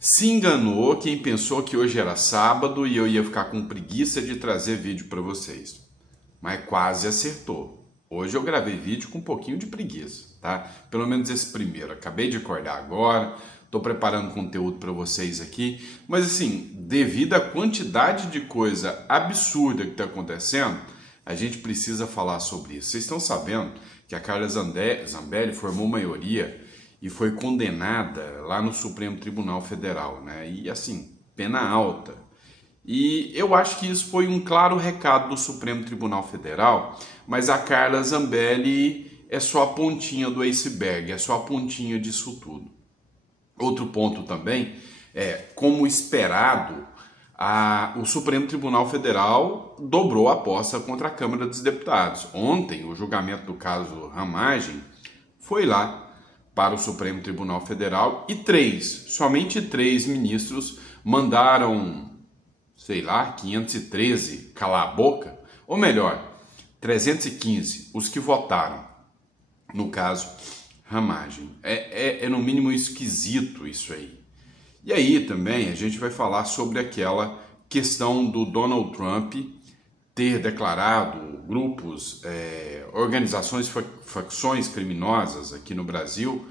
Se enganou quem pensou que hoje era sábado e eu ia ficar com preguiça de trazer vídeo para vocês. Mas quase acertou. Hoje eu gravei vídeo com um pouquinho de preguiça, tá? Pelo menos esse primeiro. Acabei de acordar agora, tô preparando conteúdo para vocês aqui. Mas assim, devido à quantidade de coisa absurda que está acontecendo, a gente precisa falar sobre isso. Vocês estão sabendo que a Carla Zambelli formou maioria e foi condenada lá no Supremo Tribunal Federal, né? E assim, pena alta. E eu acho que isso foi um claro recado do Supremo Tribunal Federal, mas a Carla Zambelli é só a pontinha do iceberg, é só a pontinha disso tudo. Outro ponto também é, como esperado, o Supremo Tribunal Federal dobrou a aposta contra a Câmara dos Deputados. Ontem, o julgamento do caso Ramagem foi lá para o Supremo Tribunal Federal e somente três ministros mandaram, sei lá, 513 calar a boca, ou melhor, 315, os que votaram no caso Ramagem. É no mínimo esquisito isso aí. E aí também a gente vai falar sobre aquela questão do Donald Trump ter declarado grupos, organizações, facções criminosas aqui no Brasil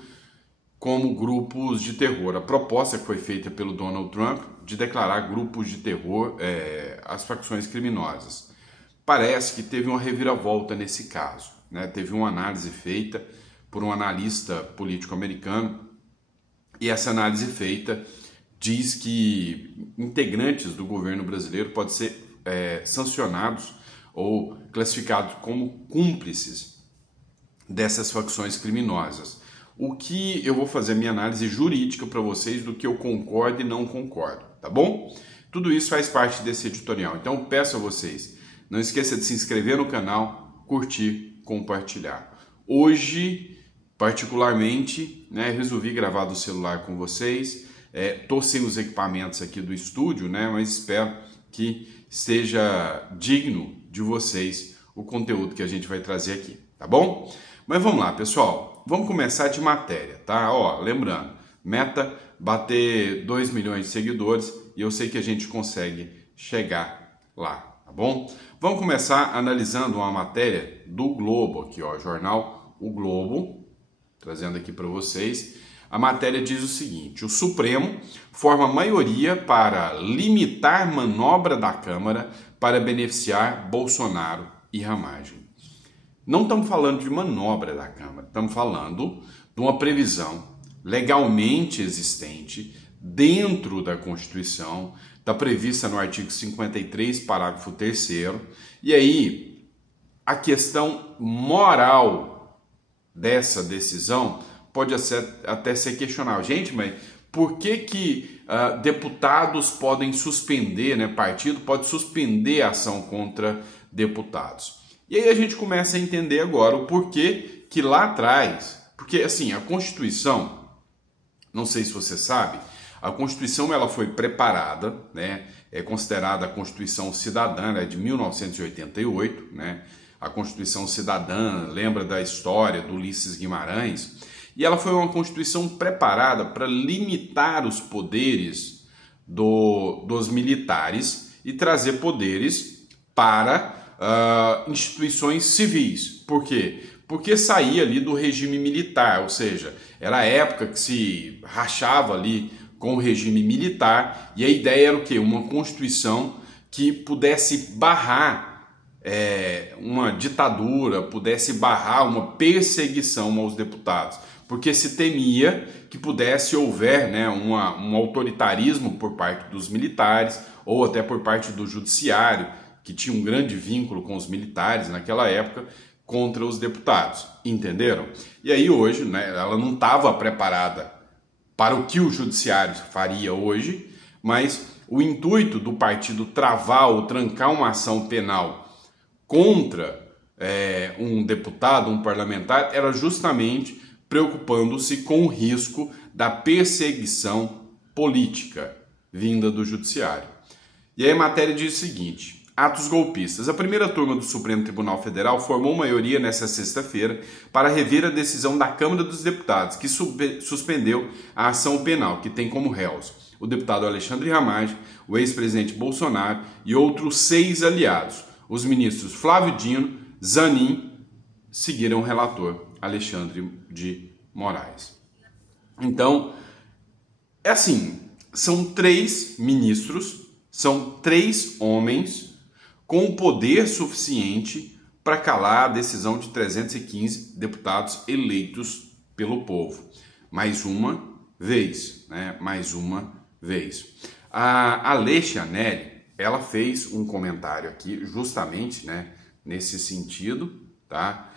como grupos de terror. A proposta que foi feita pelo Donald Trump de declarar grupos de terror as facções criminosas. Parece que teve uma reviravolta nesse caso, né? Teve uma análise feita por um analista político americano e essa análise feita diz que integrantes do governo brasileiro podem ser sancionados ou classificados como cúmplices dessas facções criminosas. O que eu vou fazer minha análise jurídica para vocês do que eu concordo e não concordo, tá bom? Tudo isso faz parte desse editorial, então peço a vocês, não esqueça de se inscrever no canal, curtir, compartilhar. Hoje, particularmente, né, resolvi gravar do celular com vocês, tô sem os equipamentos aqui do estúdio, né, mas espero que seja digno de vocês o conteúdo que a gente vai trazer aqui, tá bom? Mas vamos lá, pessoal, vamos começar de matéria, tá? Ó, lembrando, meta bater 2 milhões de seguidores e eu sei que a gente consegue chegar lá, tá bom? Vamos começar analisando uma matéria do Globo aqui, ó, jornal O Globo, trazendo aqui para vocês. A matéria diz o seguinte: o Supremo forma maioria para limitar manobra da Câmara para beneficiar Bolsonaro e Ramagem. Não estamos falando de manobra da Câmara, estamos falando de uma previsão legalmente existente dentro da Constituição, está prevista no artigo 53, parágrafo 3º, e aí a questão moral dessa decisão pode até ser questionável. Gente, mas por que deputados podem suspender, né? Partido pode suspender a ação contra deputados? E aí a gente começa a entender agora o porquê que lá atrás, porque assim, a Constituição, não sei se você sabe, a Constituição ela foi preparada, né? É considerada a Constituição Cidadã, ela é de 1988, né? A Constituição Cidadã lembra da história do Ulisses Guimarães, e ela foi uma Constituição preparada para limitar os poderes dos militares e trazer poderes para instituições civis. Por quê? Porque saía ali do regime militar, ou seja, era a época que se rachava ali com o regime militar, e a ideia era o quê? Uma Constituição que pudesse barrar uma ditadura, pudesse barrar uma perseguição aos deputados, porque se temia que pudesse haver, né, um autoritarismo por parte dos militares ou até por parte do judiciário, que tinha um grande vínculo com os militares naquela época, contra os deputados, entenderam? E aí hoje, né, ela não estava preparada para o que o judiciário faria hoje, mas o intuito do partido travar ou trancar uma ação penal contra um deputado, um parlamentar, era justamente preocupando-se com o risco da perseguição política vinda do judiciário. E aí a matéria diz o seguinte: Atos golpistas. A primeira turma do Supremo Tribunal Federal formou maioria nesta sexta-feira para rever a decisão da Câmara dos Deputados, que suspendeu a ação penal, que tem como réus o deputado Alexandre Ramagem, o ex-presidente Bolsonaro e outros 6 aliados. Os ministros Flávio Dino, Zanin seguiram o relator Alexandre de Moraes. Então, é assim, são 3 ministros, são 3 homens com poder suficiente para calar a decisão de 315 deputados eleitos pelo povo. Mais uma vez, né? Mais uma vez. A Alexia Neri, ela fez um comentário aqui justamente, né, nesse sentido, tá?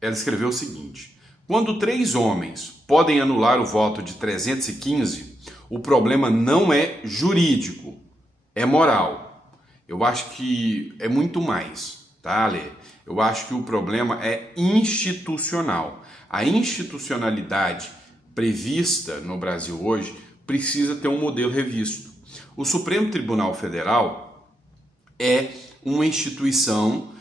Ela escreveu o seguinte: quando 3 homens podem anular o voto de 315, o problema não é jurídico, é moral. Eu acho que é muito mais, tá, Ale? Eu acho que o problema é institucional. A institucionalidade prevista no Brasil hoje precisa ter um modelo revisto. O Supremo Tribunal Federal é uma instituição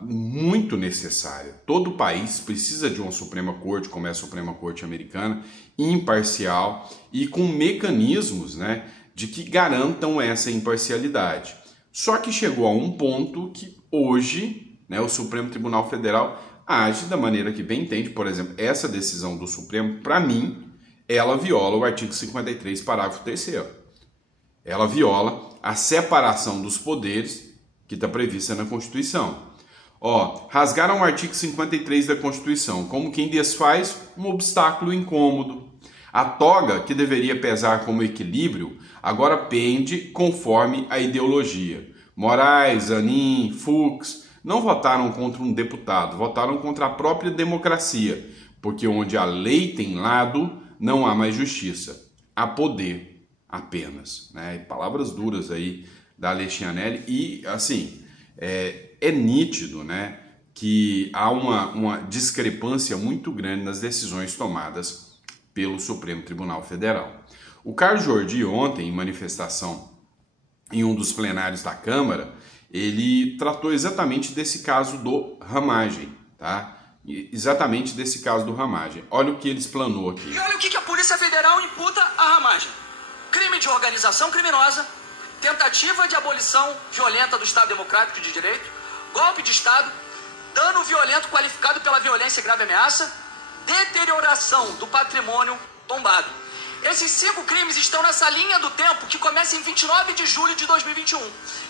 muito necessária. Todo país precisa de uma Suprema Corte, como é a Suprema Corte americana, imparcial e com mecanismos, né, de que garantam essa imparcialidade. Só que chegou a um ponto que hoje, né, o Supremo Tribunal Federal age da maneira que bem entende. Por exemplo, essa decisão do Supremo, para mim, ela viola o artigo 53, parágrafo 3º. Ela viola a separação dos poderes que está prevista na Constituição. Rasgaram o artigo 53 da Constituição, como quem desfaz um obstáculo incômodo. A toga, que deveria pesar como equilíbrio, agora pende conforme a ideologia. Moraes, Zanin, Fux não votaram contra um deputado, votaram contra a própria democracia, porque onde a lei tem lado, não há mais justiça, há poder apenas, né? Palavras duras aí da Alexia Neri. E assim, é nítido, né, que há uma discrepância muito grande nas decisões tomadas pelo Supremo Tribunal Federal. O Carlos Jordi, ontem, em manifestação em um dos plenários da Câmara, ele tratou exatamente desse caso do Ramagem, tá? Exatamente desse caso do Ramagem. Olha o que ele explanou aqui. E olha o que a Polícia Federal imputa a Ramagem: crime de organização criminosa, tentativa de abolição violenta do Estado Democrático de Direito, golpe de Estado, dano violento qualificado pela violência e grave ameaça, deterioração do patrimônio tombado. Esses 5 crimes estão nessa linha do tempo que começa em 29 de julho de 2021.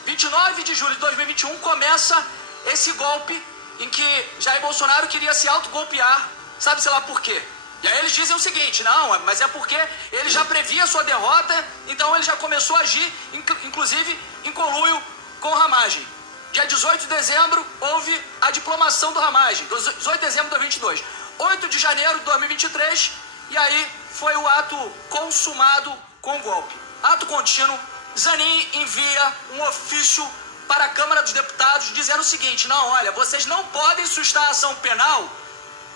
29 de julho de 2021 começa esse golpe em que Jair Bolsonaro queria se autogolpear, sabe-se lá por quê? E aí eles dizem o seguinte: não, mas é porque ele já previa a sua derrota, então ele já começou a agir, inclusive em conluio com o Ramagem. Dia 18 de dezembro houve a diplomação do Ramagem, 18 de dezembro de 2022. 8 de janeiro de 2023, e aí foi o ato consumado com o golpe. Ato contínuo, Zanin envia um ofício para a Câmara dos Deputados dizendo o seguinte: não, olha, vocês não podem suscitar ação penal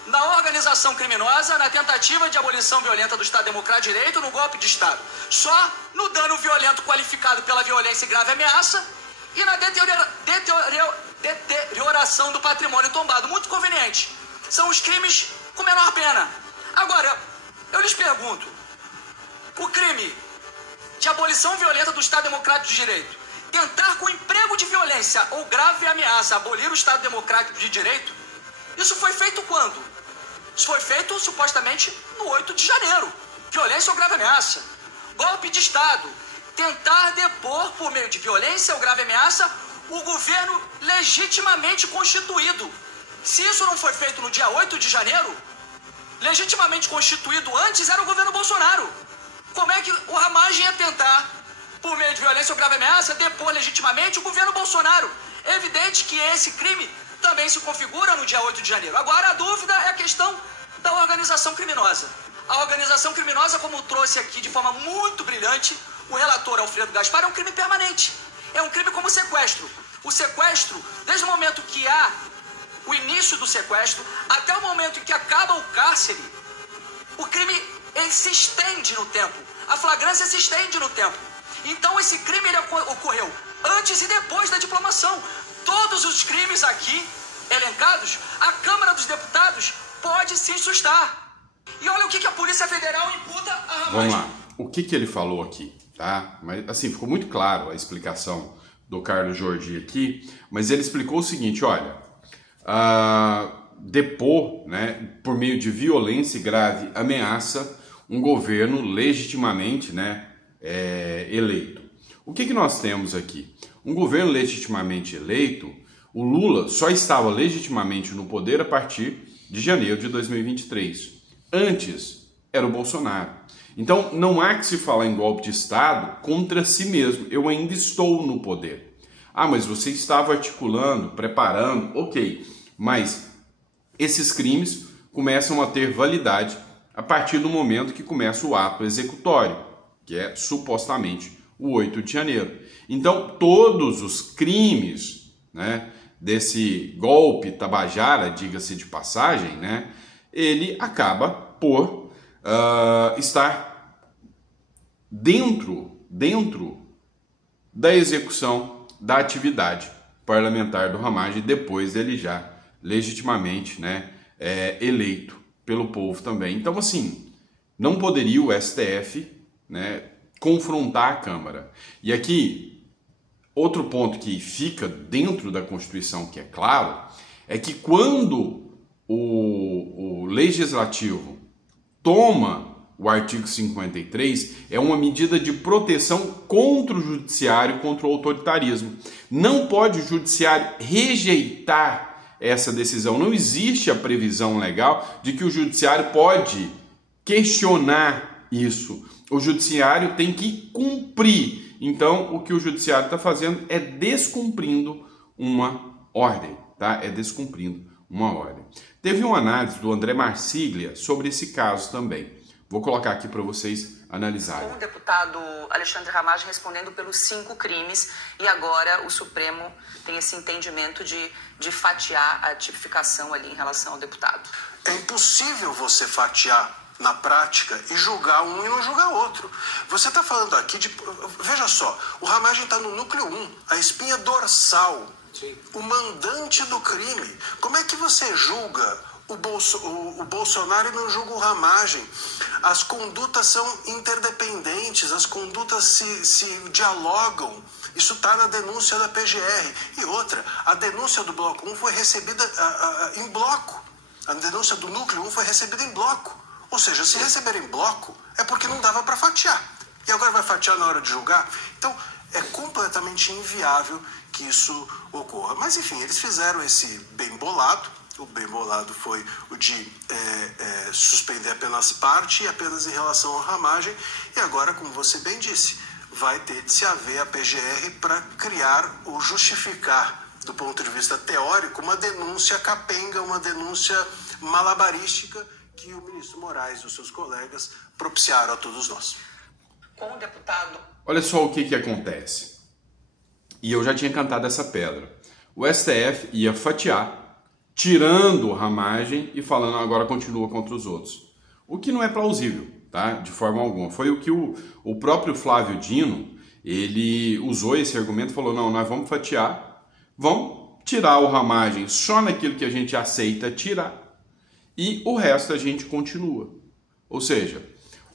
na organização criminosa, na tentativa de abolição violenta do Estado Democrático de Direito, no golpe de Estado. Só no dano violento qualificado pela violência e grave ameaça e na deterioração do patrimônio tombado. Muito conveniente. São os crimes com menor pena. Agora, eu lhes pergunto: o crime de abolição violenta do Estado Democrático de Direito, tentar com emprego de violência ou grave ameaça abolir o Estado Democrático de Direito, isso foi feito quando? Isso foi feito, supostamente, no 8 de janeiro. Violência ou grave ameaça. Golpe de Estado. Tentar depor, por meio de violência ou grave ameaça, o governo legitimamente constituído. Se isso não foi feito no dia 8 de janeiro, legitimamente constituído antes era o governo Bolsonaro. Como é que o Ramagem ia tentar, por meio de violência ou grave ameaça, depor legitimamente o governo Bolsonaro? É evidente que esse crime também se configura no dia 8 de janeiro. Agora a dúvida é a questão da organização criminosa. A organização criminosa, como trouxe aqui de forma muito brilhante o relator Alfredo Gaspar, é um crime permanente. É um crime como o sequestro. O sequestro, desde o momento que há o início do sequestro até o momento em que acaba o cárcere, o crime ele se estende no tempo. A flagrância se estende no tempo. Então esse crime ele ocorreu antes e depois da diplomação. Todos os crimes aqui elencados, a Câmara dos Deputados pode se sustar. E olha o que a Polícia Federal imputa a Ramagem. Vamos lá. O que ele falou aqui, tá? Mas assim, ficou muito claro a explicação do Carlos Jordi aqui, mas ele explicou o seguinte, olha, depor, né, por meio de violência e grave ameaça um governo legitimamente, né, eleito. O que nós temos aqui? Um governo legitimamente eleito, o Lula só estava legitimamente no poder a partir de janeiro de 2023. Antes era o Bolsonaro. Então não há que se falar em golpe de Estado contra si mesmo. Eu ainda estou no poder. Ah, mas você estava articulando, preparando, ok. Mas esses crimes começam a ter validade a partir do momento que começa o ato executório, que é supostamente o 8 de janeiro. Então todos os crimes, né, desse golpe tabajara, diga-se de passagem, né, ele acaba por estar dentro da execução da atividade parlamentar do Ramagem, depois dele já legitimamente, né, eleito pelo povo também. Então, assim, não poderia o STF, né, confrontar a Câmara. E aqui, outro ponto que fica dentro da Constituição, que é claro, é que quando o Legislativo toma o artigo 53, é uma medida de proteção contra o judiciário, contra o autoritarismo. Não pode o judiciário rejeitar essa decisão. Não existe a previsão legal de que o judiciário pode questionar isso. O judiciário tem que cumprir. Então, o que o judiciário está fazendo é descumprindo uma ordem, tá? É descumprindo uma ordem. Teve uma análise do André Marsiglia sobre esse caso também. Vou colocar aqui para vocês analisarem. O deputado Alexandre Ramagem respondendo pelos 5 crimes e agora o Supremo tem esse entendimento de fatiar a tipificação ali em relação ao deputado. É impossível você fatiar na prática e julgar um e não julgar outro. Você está falando aqui de... Veja só, o Ramagem está no núcleo 1, a espinha dorsal, sim, o mandante do crime. Como é que você julga o Bolsonaro e não julga o Ramagem? As condutas são interdependentes, as condutas se dialogam. Isso está na denúncia da PGR. E outra, a denúncia do Bloco 1 foi recebida em bloco. A denúncia do Núcleo 1 foi recebida em bloco. Ou seja, se receber em bloco, é porque não dava para fatiar. E agora vai fatiar na hora de julgar? Então, é completamente inviável que isso ocorra. Mas, enfim, eles fizeram esse bem bolado. O bem bolado foi o de suspender apenas parte e apenas em relação à Ramagem. E agora, como você bem disse, vai ter de se haver a PGR para criar ou justificar, do ponto de vista teórico, uma denúncia capenga, uma denúncia malabarística que o ministro Moraes e os seus colegas propiciaram a todos nós. Com o deputado... Olha só o que acontece. E eu já tinha cantado essa pedra. O STF ia fatiar, tirando o Ramagem e falando agora continua contra os outros. O que não é plausível, tá? De forma alguma. Foi o que o próprio Flávio Dino, ele usou esse argumento e falou, não, nós vamos fatiar, vamos tirar o Ramagem só naquilo que a gente aceita tirar e o resto a gente continua. Ou seja,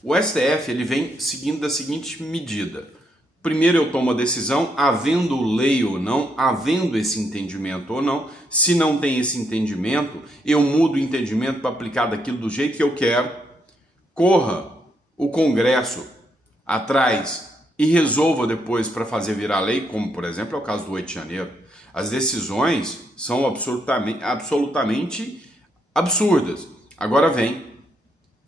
o STF ele vem seguindo da seguinte medida. Primeiro eu tomo a decisão, havendo lei ou não, havendo esse entendimento ou não. Se não tem esse entendimento, eu mudo o entendimento para aplicar daquilo do jeito que eu quero. Corra o Congresso atrás e resolva depois para fazer virar lei, como por exemplo é o caso do 8 de janeiro. As decisões são absolutamente absurdas. Agora vem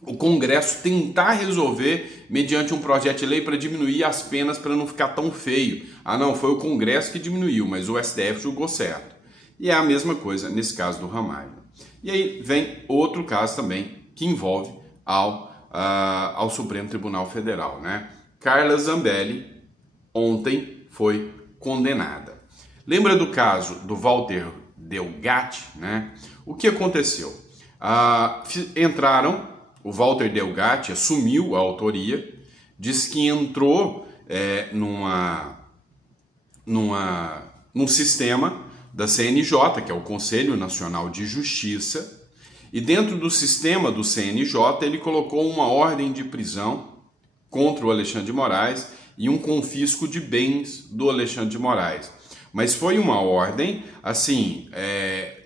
o Congresso tentar resolver mediante um projeto de lei para diminuir as penas para não ficar tão feio. Ah não, foi o Congresso que diminuiu, mas o STF julgou certo. E é a mesma coisa nesse caso do Ramagem. E aí vem outro caso também que envolve ao Supremo Tribunal Federal, né? Carla Zambelli ontem foi condenada. Lembra do caso do Walter Delgatti, né? O que aconteceu? O Walter Delgatti assumiu a autoria, diz que entrou num sistema da CNJ, que é o Conselho Nacional de Justiça, e dentro do sistema do CNJ ele colocou uma ordem de prisão contra o Alexandre de Moraes e um confisco de bens do Alexandre de Moraes. Mas foi uma ordem, assim,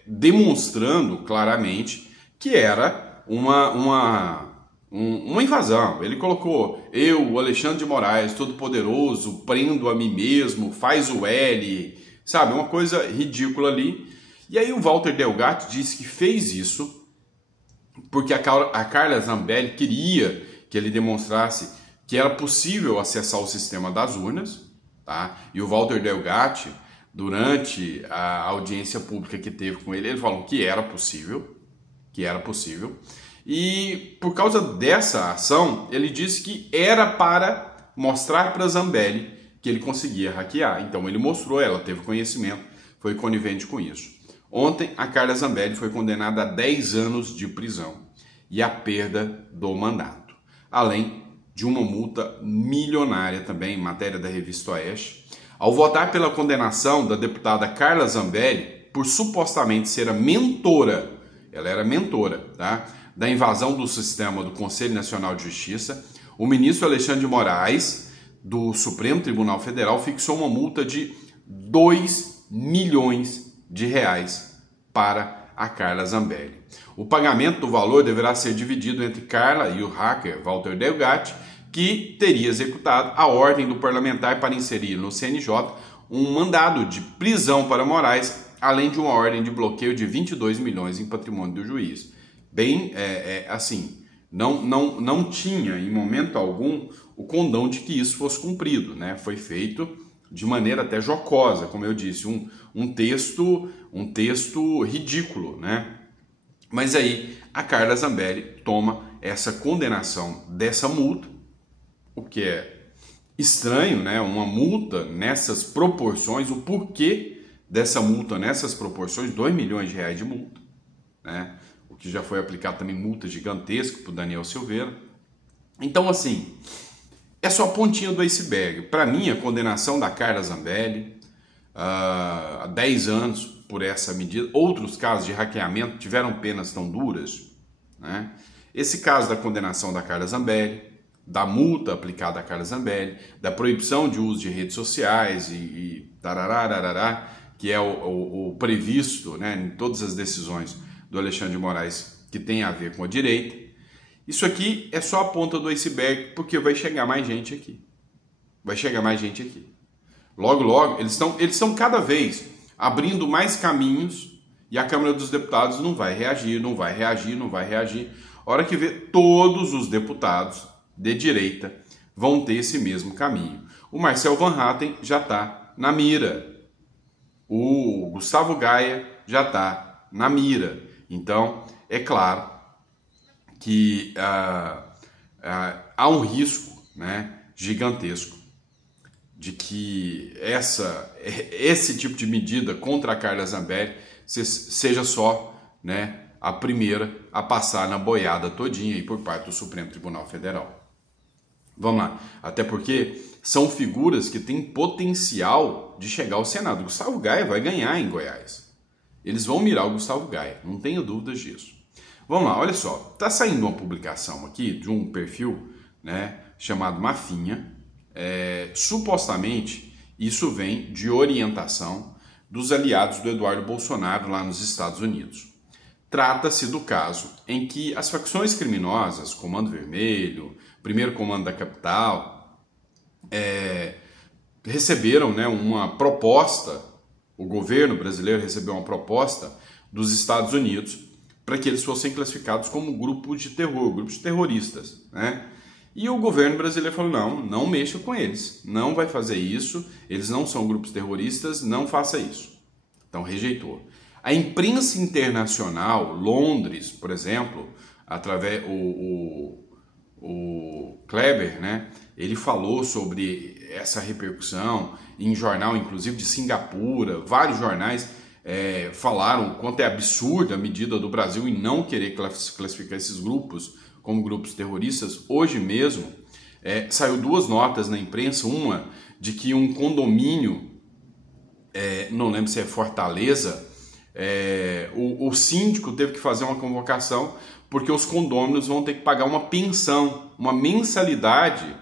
demonstrando claramente que era uma invasão. Ele colocou: eu, o Alexandre de Moraes, todo-poderoso, prendo a mim mesmo, faz o L, sabe? Uma coisa ridícula ali. E aí o Walter Delgatti disse que fez isso porque a Carla Zambelli queria que ele demonstrasse que era possível acessar o sistema das urnas, tá? E o Walter Delgatti, durante a audiência pública que teve com ele, ele falou que era possível, e por causa dessa ação, ele disse que era para mostrar para Zambelli que ele conseguia hackear. Então ele mostrou, ela teve conhecimento, foi conivente com isso. Ontem, a Carla Zambelli foi condenada a 10 anos de prisão e a perda do mandato, além de uma multa milionária também, em matéria da revista Oeste, ao votar pela condenação da deputada Carla Zambelli por supostamente ser a mentora, ela era mentora, tá, da invasão do sistema do Conselho Nacional de Justiça. O ministro Alexandre de Moraes, do Supremo Tribunal Federal, fixou uma multa de 2 milhões de reais para a Carla Zambelli. O pagamento do valor deverá ser dividido entre Carla e o hacker Walter Delgatti, que teria executado a ordem do parlamentar para inserir no CNJ um mandado de prisão para Moraes, além de uma ordem de bloqueio de 22 milhões em patrimônio do juiz. Bem, assim, não tinha em momento algum o condão de que isso fosse cumprido, né? Foi feito de maneira até jocosa, como eu disse, um texto ridículo, né? Mas aí a Carla Zambelli toma essa condenação dessa multa, o que é estranho, né? Uma multa nessas proporções, o porquê dessa multa nessas proporções, 2 milhões de reais de multa, né? O que já foi aplicado também multa gigantesca para o Daniel Silveira. Então, assim, é só a pontinha do iceberg. Para mim, a condenação da Carla Zambelli a 10 anos por essa medida. Outros casos de hackeamento tiveram penas tão duras, né? Esse caso da condenação da Carla Zambelli, da multa aplicada à Carla Zambelli, da proibição de uso de redes sociais e tarará, que é o previsto, né, em todas as decisões do Alexandre de Moraes que tem a ver com a direita. Isso aqui é só a ponta do iceberg, porque vai chegar mais gente aqui. Logo, logo, eles estão cada vez abrindo mais caminhos e a Câmara dos Deputados não vai reagir. A hora que vê, todos os deputados de direita vão ter esse mesmo caminho. O Marcel Van Hatten já está na mira. O Gustavo Gaia já está na mira. Então, é claro que há um risco, né, gigantesco de que esse tipo de medida contra a Carla Zambelli seja só, né, a primeira a passar na boiada todinha aí por parte do Supremo Tribunal Federal. Vamos lá, até porque são figuras que têm potencial de chegar ao Senado. O Gustavo Gaia vai ganhar em Goiás. Eles vão mirar o Gustavo Gaia, não tenho dúvidas disso. Vamos lá, olha só, está saindo uma publicação aqui de um perfil, né, chamado Mafinha. Supostamente isso vem de orientação dos aliados do Eduardo Bolsonaro lá nos Estados Unidos. Trata-se do caso em que as facções criminosas, Comando Vermelho, Primeiro Comando da Capital, receberam, né, uma proposta, o governo brasileiro recebeu uma proposta dos Estados Unidos para que eles fossem classificados como grupos de terror, grupos terroristas, né? E o governo brasileiro falou: não mexa com eles, não vai fazer isso, eles não são grupos terroristas, não faça isso. Então rejeitou. A imprensa internacional, Londres, por exemplo, através o Kleber, né, ele falou sobre essa repercussão em jornal, inclusive de Singapura, vários jornais falaram quanto é absurda a medida do Brasil em não querer classificar esses grupos como grupos terroristas. Hoje mesmo saiu 2 notas na imprensa, uma de que um condomínio não lembro se é Fortaleza, o síndico teve que fazer uma convocação porque os condôminos vão ter que pagar uma pensão, uma mensalidade,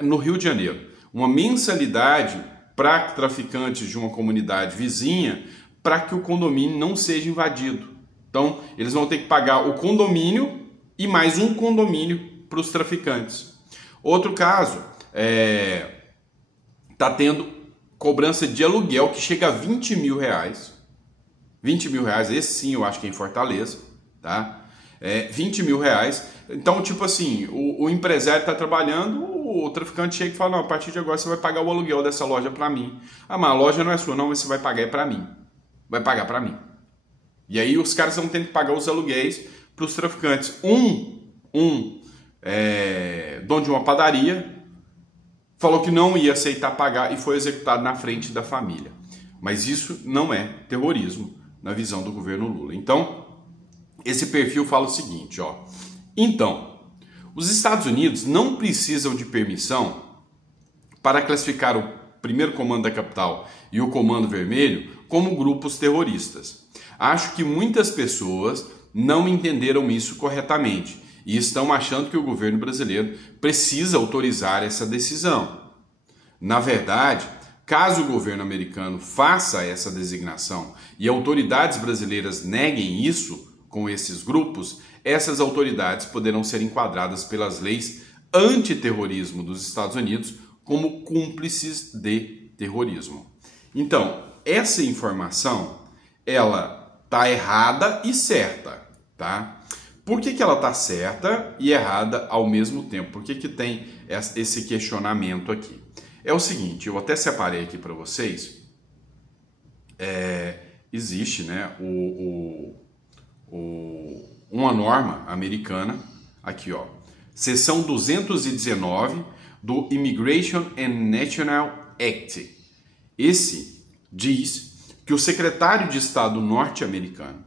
no Rio de Janeiro, uma mensalidade para traficantes de uma comunidade vizinha para que o condomínio não seja invadido. Então, eles vão ter que pagar o condomínio e mais um condomínio para os traficantes. Outro caso, está tendo cobrança de aluguel que chega a 20 mil reais. 20 mil reais, esse sim eu acho que é em Fortaleza, tá? 20 mil reais. Então, tipo assim, o empresário está trabalhando, o traficante chega e fala, não, a partir de agora você vai pagar o aluguel dessa loja para mim. Ah, mas a loja não é sua, não, mas você vai pagar para mim. Vai pagar para mim. E aí os caras vão ter que pagar os aluguéis para os traficantes. Dono de uma padaria falou que não ia aceitar pagar e foi executado na frente da família. Mas isso não é terrorismo na visão do governo Lula. Então, esse perfil fala o seguinte, ó. Então, os Estados Unidos não precisam de permissão para classificar o primeiro comando da capital e o comando vermelho como grupos terroristas. Acho que muitas pessoas não entenderam isso corretamente e estão achando que o governo brasileiro precisa autorizar essa decisão. Na verdade, caso o governo americano faça essa designação e autoridades brasileiras neguem isso com esses grupos, essas autoridades poderão ser enquadradas pelas leis antiterrorismo dos Estados Unidos como cúmplices de terrorismo. Então, essa informação, ela está errada e certa, tá? Por que ela está certa e errada ao mesmo tempo? Por que tem esse questionamento aqui? É o seguinte, eu até separei aqui para vocês, existe, né, uma norma americana, aqui ó, seção 219 do Immigration and National Act. Esse diz que o secretário de Estado norte-americano,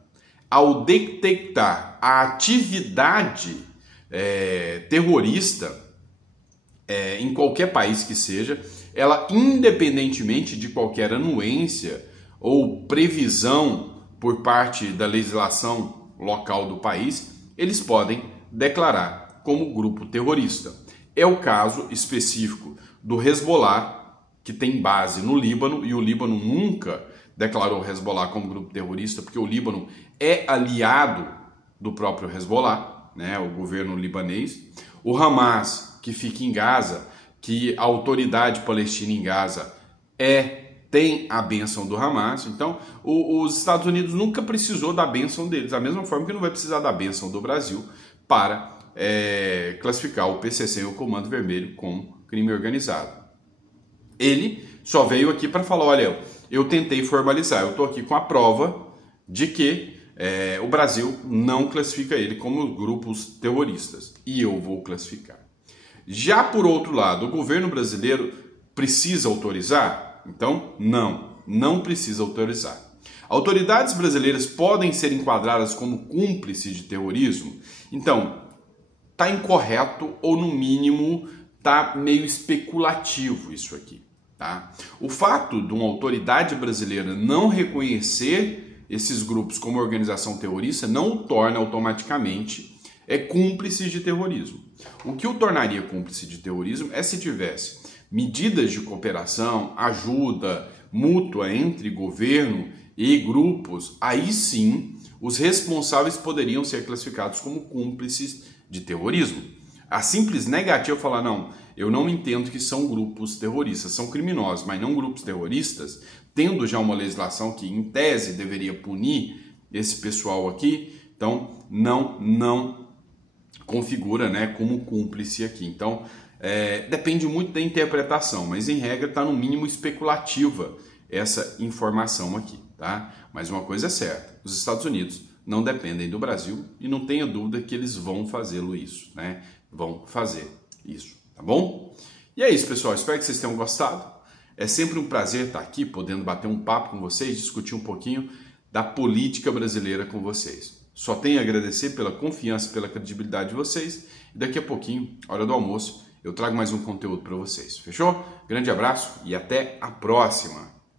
ao detectar a atividade terrorista em qualquer país que seja, ela, independentemente de qualquer anuência ou previsão por parte da legislação local do país, eles podem declarar como grupo terrorista. É o caso específico do Hezbollah, que tem base no Líbano, e o Líbano nunca declarou o Hezbollah como grupo terrorista, porque o Líbano é aliado do próprio Hezbollah, né, o governo libanês. O Hamas, que fica em Gaza, que a autoridade palestina em Gaza tem a bênção do Hamas. Então, os Estados Unidos nunca precisou da bênção deles, da mesma forma que não vai precisar da bênção do Brasil para classificar o PCC e o Comando Vermelho como crime organizado. Ele só veio aqui para falar, olha, eu tentei formalizar, eu estou aqui com a prova de que o Brasil não classifica ele como grupos terroristas, e eu vou classificar. Já por outro lado, o governo brasileiro precisa autorizar? Então, não precisa autorizar. Autoridades brasileiras podem ser enquadradas como cúmplices de terrorismo? Então, está incorreto ou, no mínimo, está meio especulativo isso aqui. Tá? O fato de uma autoridade brasileira não reconhecer esses grupos como organização terrorista não o torna automaticamente cúmplice de terrorismo. O que o tornaria cúmplice de terrorismo é se tivesse medidas de cooperação, ajuda mútua entre governo e grupos, aí sim os responsáveis poderiam ser classificados como cúmplices de terrorismo. A simples negativa falar, não, eu não entendo que são grupos terroristas, são criminosos, mas não grupos terroristas, tendo já uma legislação que em tese deveria punir esse pessoal aqui, então não configura, né, como cúmplice aqui. Então, depende muito da interpretação, mas em regra está no mínimo especulativa essa informação aqui, tá? Mas uma coisa é certa, os Estados Unidos não dependem do Brasil e não tenha dúvida que eles vão fazê-lo isso, né? Vão fazer isso, tá bom? E é isso, pessoal, espero que vocês tenham gostado. É sempre um prazer estar aqui, podendo bater um papo com vocês, discutir um pouquinho da política brasileira com vocês. Só tenho a agradecer pela confiança e pela credibilidade de vocês. E daqui a pouquinho, hora do almoço, eu trago mais um conteúdo para vocês. Fechou? Grande abraço e até a próxima!